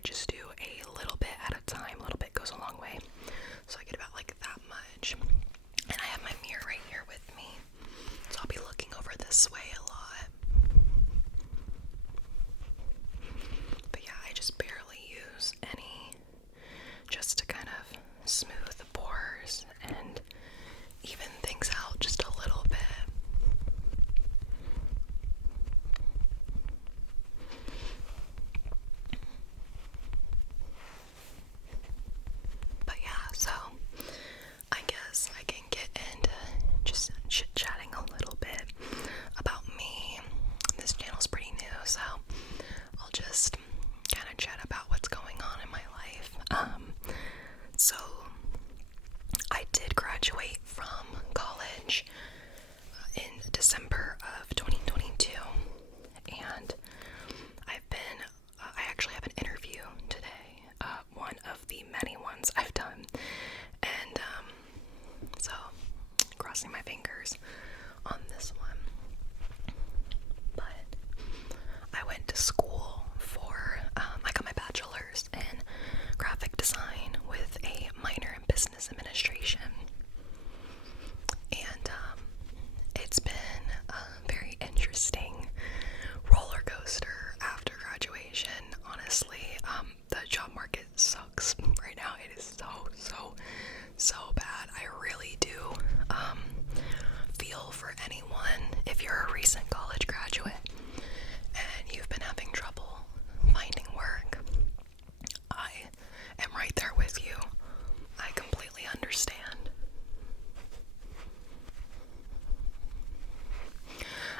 I just do a little bit at a time. A little bit goes a long way. So I get about like that much. And I have my mirror right here with me. So I'll be looking over this way a lot. But yeah, I just barely use any, just to kind of smooth the pores and even things out just a little bit. But yeah, so I guess I can get into just chit-chatting a little bit about me. This channel's pretty new, so I'll just kind of chat about what's going on in my life. So I did graduate from college in December of 2022, and I actually have an interview today, one of the many ones I've done, and so crossing my fingers on this one. But I went to school for, I got my bachelor's in graphic design with a minor in business administration. And it's been a very interesting roller coaster after graduation. Honestly, the job market sucks right now. It is so bad. I really do feel for anyone if you're a recent college graduate and you've been having trouble finding work. I am right there with you. I completely understand.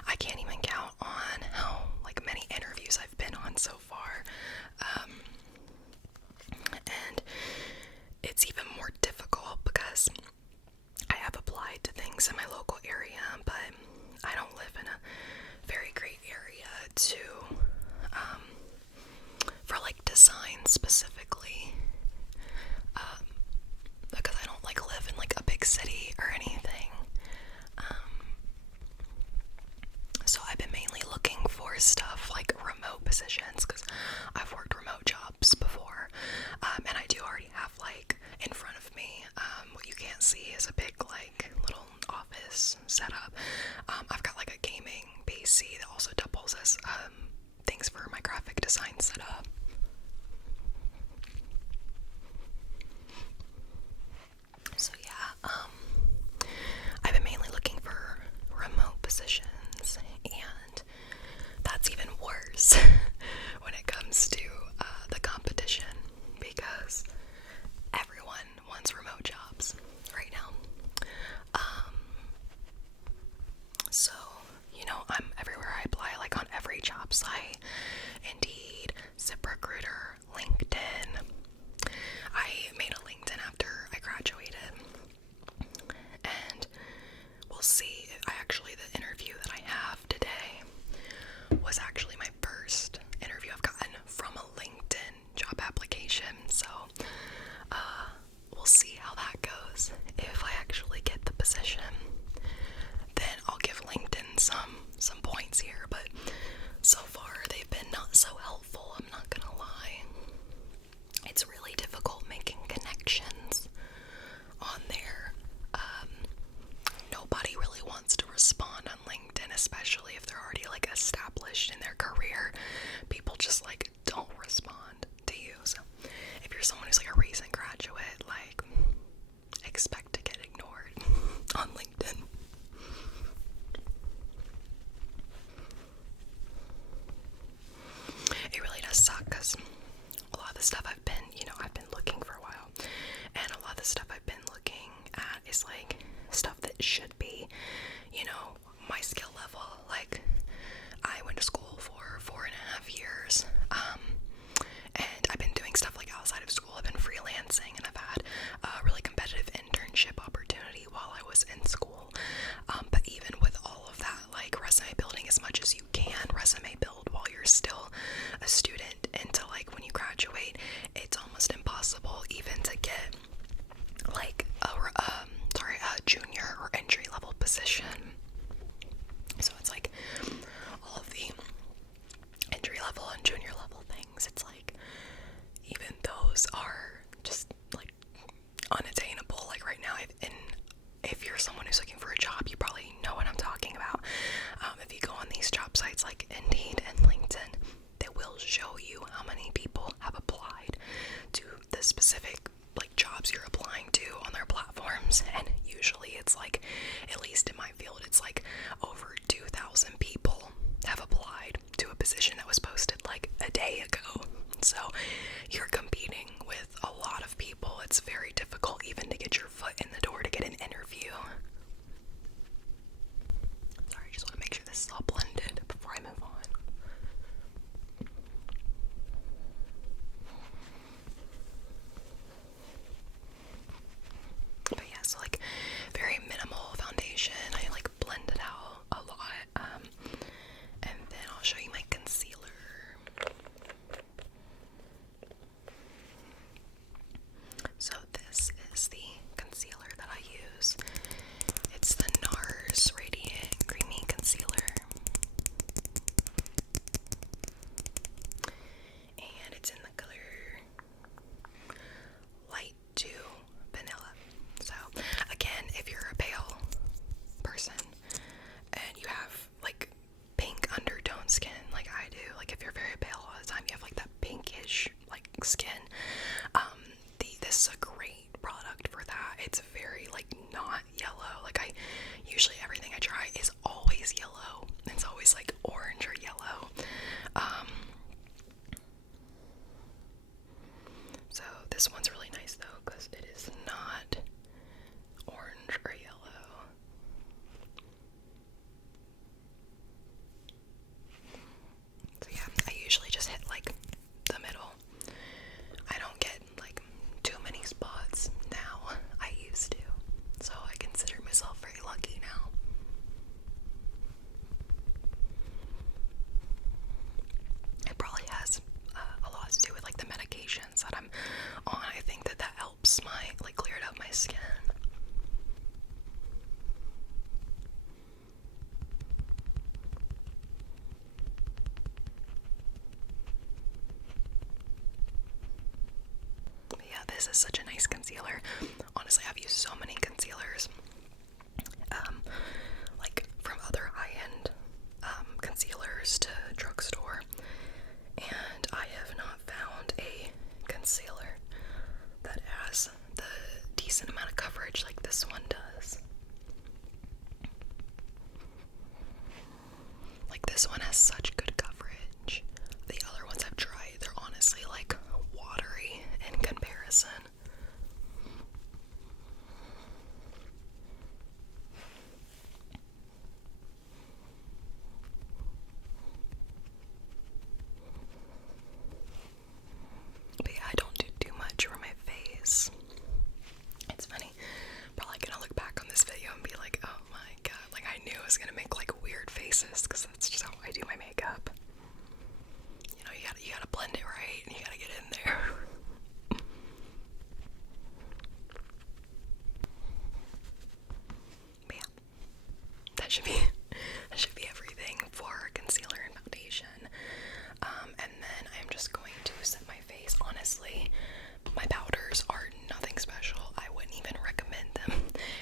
I can't even count on how many interviews I've been on so far. And it's even more difficult because I have applied to things in my local area, but I don't live in a very great area for design specifically, because I don't live in a big city or anything. So I've been mainly looking for stuff like remote positions, because I've worked remote jobs before, and I do already have in front of me, what you can't see is a big little office setup. I've got a gaming PC that also doubles as things for my graphic design setup. So yeah, I've been mainly looking for remote positions, and that's even worse when it comes to the competition, because everyone wants remote jobs right now. So, I'm everywhere I apply, on every job site, Indeed, ZipRecruiter, LinkedIn. I made a LinkedIn after I graduated, and we'll see. The interview that I have today was actually my first interview I've gotten from a LinkedIn job application, so we'll see how that goes. If I actually get the position, then I'll give LinkedIn some points here, but so far they've been not so helpful, I'm not gonna lie. It's really difficult making connections on there. Nobody really wants to respond on LinkedIn, especially if they're already established in their career. People just don't respond to you. So if you're someone who's a recent graduate, expect to get ignored on LinkedIn. yeah, this is such a nice concealer. Honestly, I've used so many concealers, like from other high-end concealers to drugstore, and I have not found a concealer that has the decent amount of coverage like this one does. Like, this one has such good coverage. The other ones I've tried, they're honestly like watery in comparison. But yeah, I don't do too much for my face. It's funny, probably gonna look back on this video and be like, oh my god, like I knew I was gonna make like weird faces, because that's just how I do my makeup. You know, you gotta blend it right, and you gotta get in there. But yeah, that should be everything for concealer and foundation. And then I'm just going to set my face. Honestly, my powders are nothing special. I wouldn't even recommend them.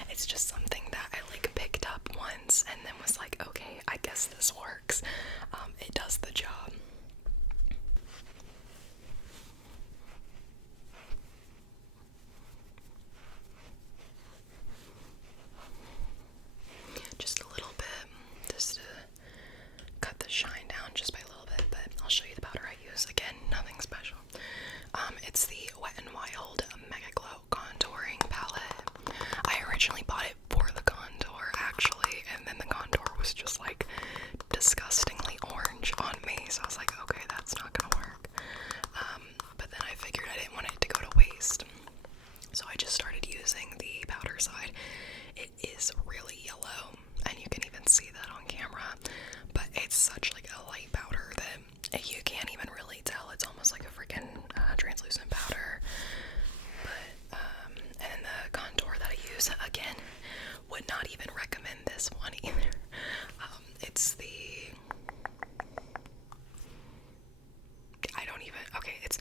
It's just something that I like picked up once and then was like, okay, I guess this works. It does the job. Just a little bit, just to cut the shine down just by a little bit, but I'll show you the powder I use. Again, nothing special. It's the Wet n Wild Mega Glow Contouring Palette. I originally bought it for the contour, actually, and then the contour was just like disgustingly orange on me, so I was like, okay, that's not gonna work. But then I figured I didn't want it to go to waste, so I just started using the powder side. It is really yellow, and you can even see that on camera, but it's such like a light powder that you can't even really tell. It's almost like a freaking translucent powder. But and then the contour that I use, again, would not even recommend this one either. It's the, it's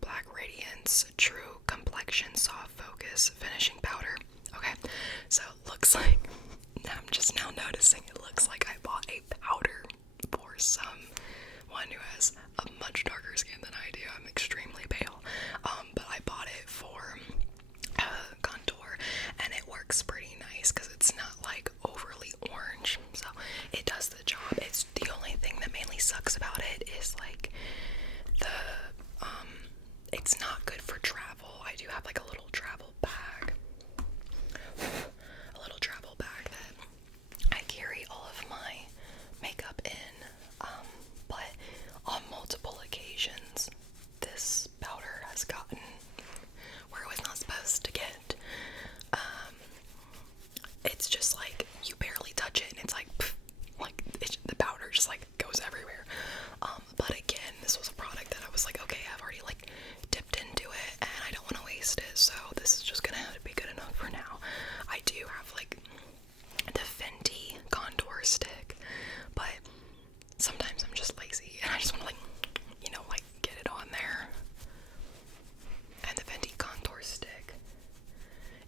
Black Radiance True Complexion Soft Focus Finishing Powder. Okay, so it looks like, I'm just now noticing, it looks like I bought a powder for someone who has a much darker skin than I do. I'm extremely pale, but I bought it for contour, and it works pretty nice because it's not like overly orange, so it does the job. It's the only thing that mainly sucks about it is like it's not good for travel. I do have like a little travel bag that I carry all of my makeup in, but on multiple occasions this powder has gotten where it was not supposed to get. It's just like you barely touch it and it's like pff, the powder just like goes everywhere. But again, this was a product that I was like, okay, I've already like dipped into it and I don't want to waste it, so this is just gonna be good enough for now. I do have like the Fenty contour stick, but sometimes I'm just lazy and I just want to like, you know, like get it on there. And the Fenty contour stick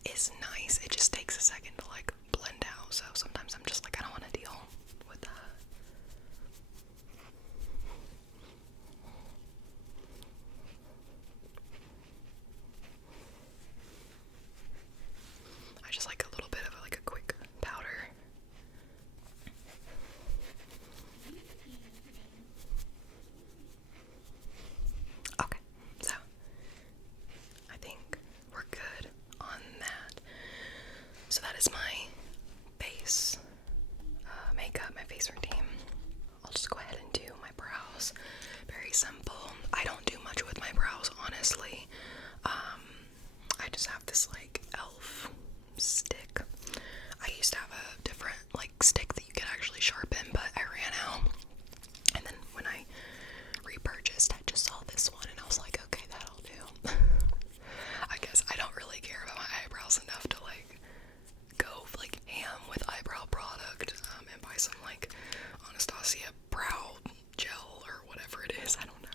is nice. It just takes a second to like blend out, so sometimes I'm just like, I don't want to deal with that. I just like a little bit of like a quick powder. Okay, so I think we're good on that. So that is my base makeup, my face routine. I'll just go ahead and do my brows. Very simple. I don't do much with my brows, honestly. I just have this like e.l.f. stick. I used to have a different like stick that you could actually sharpen, but I ran out. And then when I repurchased, I just saw this one and I was like, okay, that'll do. I guess I don't really care about my eyebrows enough to like go like ham with eyebrow product and buy some like Anastasia brow gel or whatever it is. I don't know.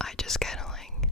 I just kind of like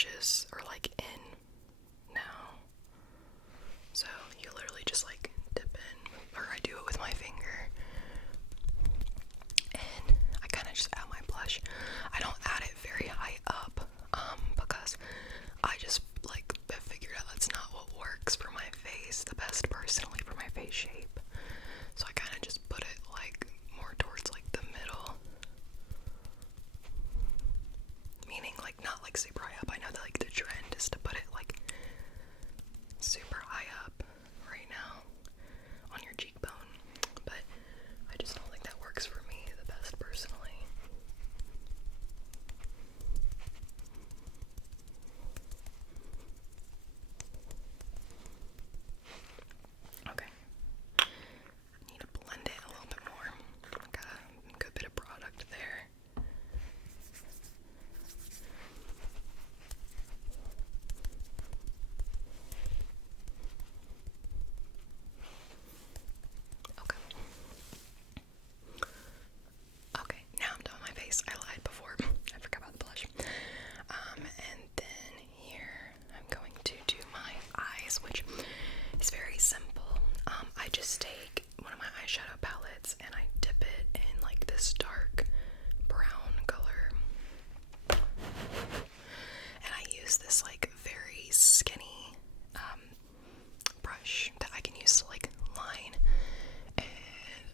lashes are like in now. So you literally just like dip in, or I do it with my finger, and I kind of just add my blush. I don't add it very high up, because I just like figured out that's not what works for my face the best personally for my face shape. So I kind of just put it like more towards like the middle, meaning like not like super high up. I know that like the trend is to put it like super high up right now on your cheekbone, but I just don't think that works for me the best personally. Okay, I need to blend it a little bit more. Got a good bit of product there. Okay, now I'm done with my face. I lied before. I forgot about the blush. And then here I'm going to do my eyes, which is very simple. I just take one of my eyeshadow palettes and I dip it in like this dark brown color. And I use this like very skinny brush that I can use to like line, and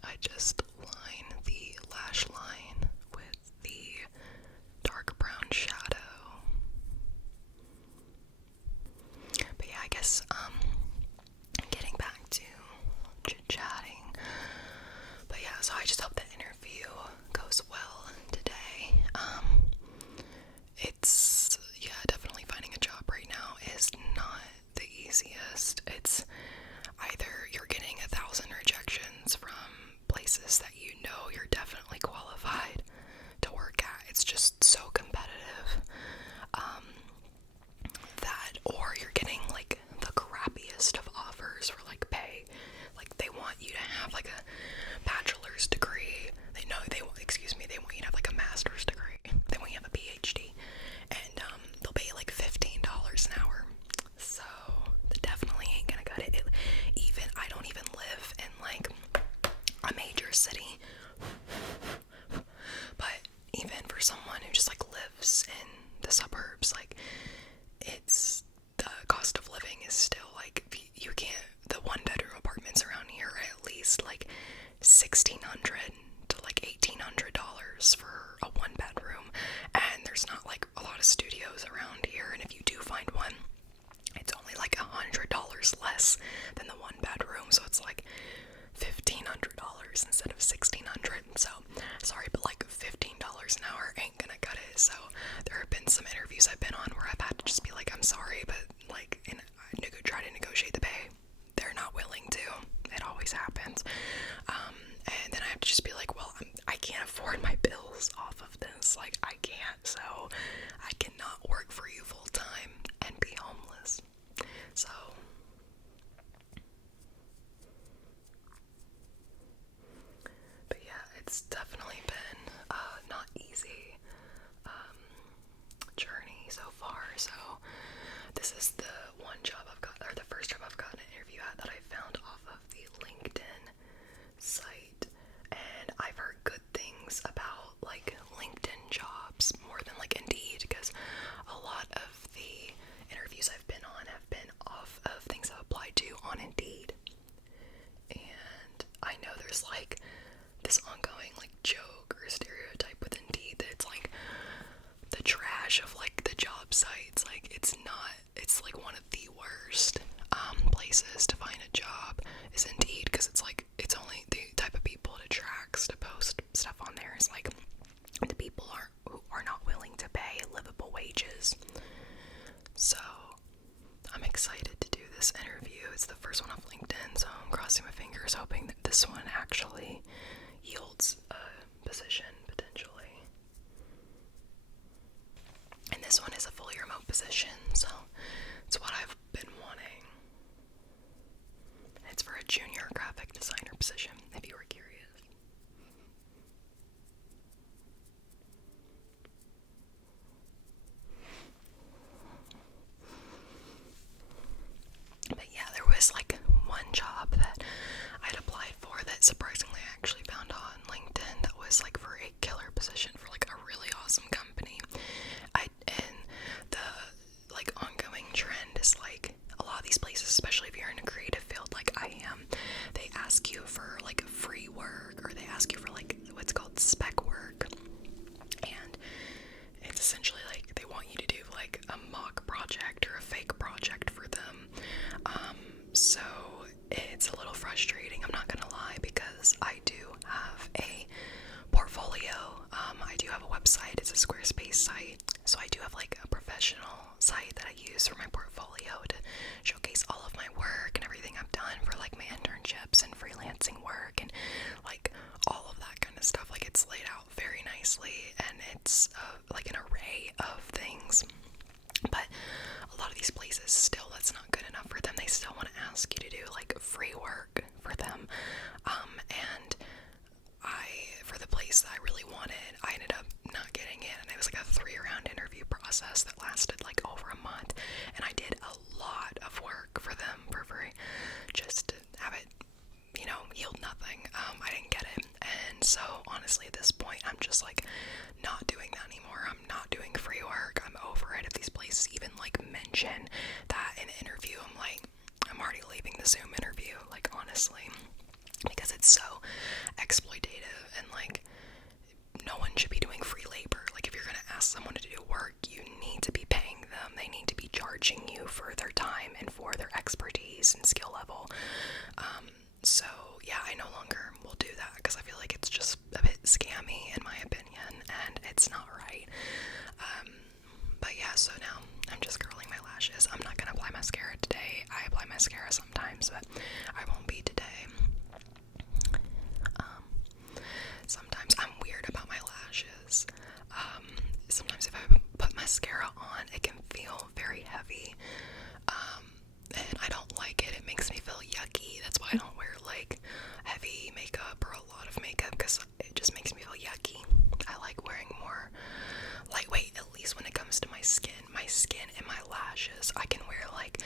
I just line the lash line with the dark brown shadow. But yeah, I guess getting back to chit-chatting. But yeah, so I just hope the interview goes well today. It's, yeah, definitely finding a job right now is not the easiest. It's either you're getting 1,000 rejections from places that you know you're definitely qualified to work at. It's just so competitive. That, or you're getting like the crappiest of offers for like pay. Like they want you to have like a bachelor's degree. They want you to have like a master's degree. They want you to have a PhD, and they'll pay you like $15 an hour. So that definitely ain't gonna cut it. I don't even live in like a major city, but even for someone who just like lives in the suburbs, like it's, the cost of living is still like, you can't, the 1-bedroom apartments around here are at least like $1,600 to like $1,800 for a 1-bedroom, and there's not like a lot of studios around here, and if you do find one, it's only like $100 less than the 1-bedroom, so it's like $1,500 instead of $1,600. So sorry, but like $15 an hour ain't gonna cut it. So there have been some interviews I've been on where I've had to just be like, I'm sorry, but like, and I try to negotiate the pay. They're not willing to. It always happens. And then I have to just be like, well, I can't afford my bills off of this. Like, I can't. So I cannot work for you full time and be homeless. So but yeah, it's definitely been not easy journey so far. So this is the one job I've got, or the first job I've gotten an interview at that I found off of the LinkedIn site, and I've heard good things about like LinkedIn jobs more than like Indeed, because a lot of the interviews I've been on have been off of things I've applied to on Indeed. And I know there's like this ongoing like joke or stereotype with Indeed that it's like the trash of like the job sites. Like it's like one of the worst places to find a job is Indeed, because it's like, it's only the type of people it attracts to post stuff on there is like the people who are not willing to pay livable wages. So I'm excited to do this interview. It's the first one off LinkedIn, so I'm crossing my fingers hoping that this one actually yields a position potentially. And this one is a fully remote position, so it's what I've been wanting. And it's for a junior graphic designer position, if you were curious. no one should be doing free labor. Like, if you're gonna ask someone to do work, you need to be paying them. They need to be charging you for their time and for their expertise and skill level. So yeah, I no longer will do that because I feel like it's just a bit scammy in my opinion, and it's not right. But yeah, so now I'm just curling my lashes. I'm not gonna apply mascara today. I apply mascara sometimes, but I won't be today. Sometimes I'm weird about my lashes. Sometimes if I put mascara on, it can feel very heavy. And I don't like it. It makes me feel yucky. That's why I don't wear like heavy makeup or a lot of makeup, because it just makes me feel yucky. I like wearing more lightweight, at least when it comes to my skin. My skin and my lashes, I can wear like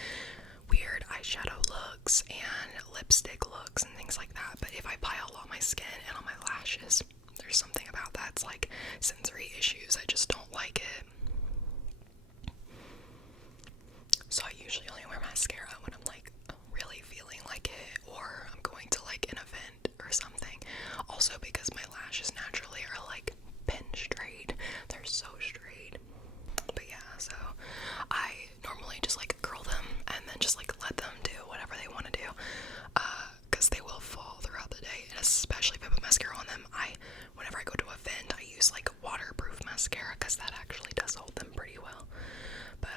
weird eyeshadow looks and lipstick looks and things like that. But if I pile on my skin and on my lashes, there's something about that's like sensory issues. I just don't like it. So I usually only wear mascara when I'm like really feeling like it, or I'm going to like an event or something. Also because my lashes naturally are like pin straight. They're so straight. But yeah, so I normally just like curl them and then just like let them do whatever they want to do, because they will fall throughout the day. And especially if I put mascara on them, whenever I go to an event, I use like waterproof mascara because that actually does hold them pretty well. But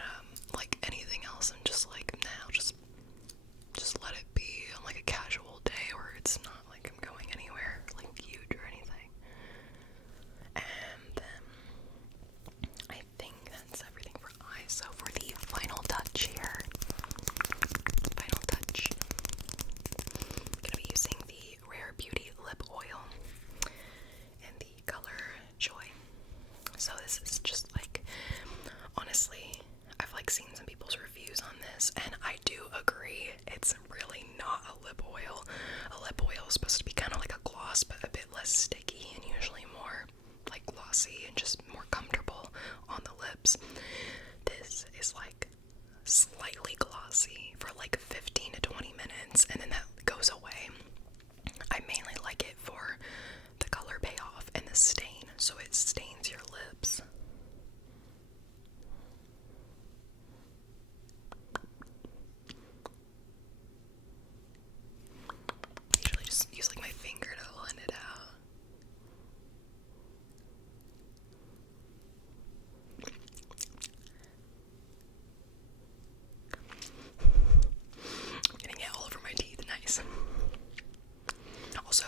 like anything else, I'm just like, now just let it be on like a casual day where it's not like I'm going anywhere like huge or anything. And then I think that's everything for eyes. So for the final touch here, I'm gonna be using the Rare Beauty lip oil in the color Joy. So this is just like, honestly, I've like seen some people's reviews on this, and I do agree, it's really not a lip oil. A lip oil is supposed to be kind of like a gloss, but a bit less sticky and usually more like glossy and just more comfortable on the lips. This is like slightly glossy for like 15 to 20 minutes, and then that goes away. I mainly like it for the color payoff and the stain, so it stains your lips. I usually just use like my finger to blend it out. I'm getting it all over my teeth, nice. Also,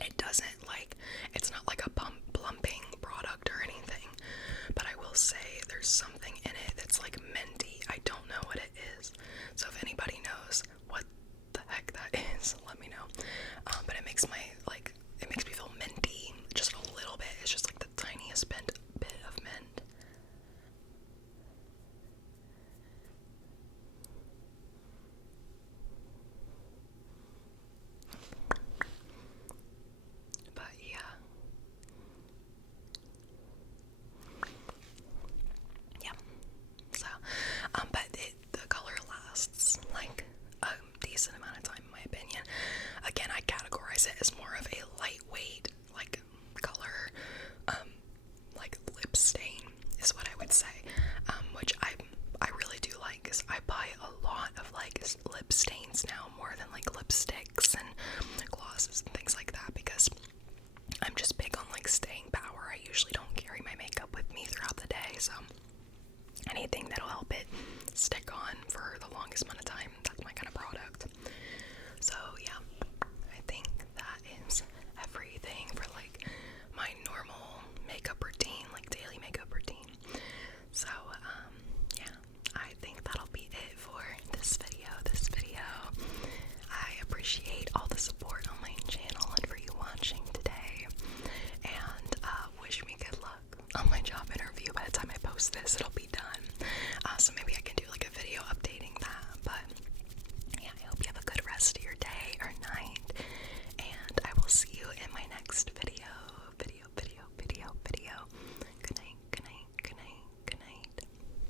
it doesn't like, it's not like a plumping product or anything, but I will say there's something in it that's like minty. I don't know what it is, so if anybody knows what the heck that is, let me know. But it makes it makes me feel minty, just a little bit. It's just like the tiniest bit of mint. But yeah. Yeah. So, but the color lasts like a decent amount of time in my opinion. Again, I categorize it as more of a lightweight, like, color, like lip stain is what I would say, which I really do like, because I buy a lot of like lip stain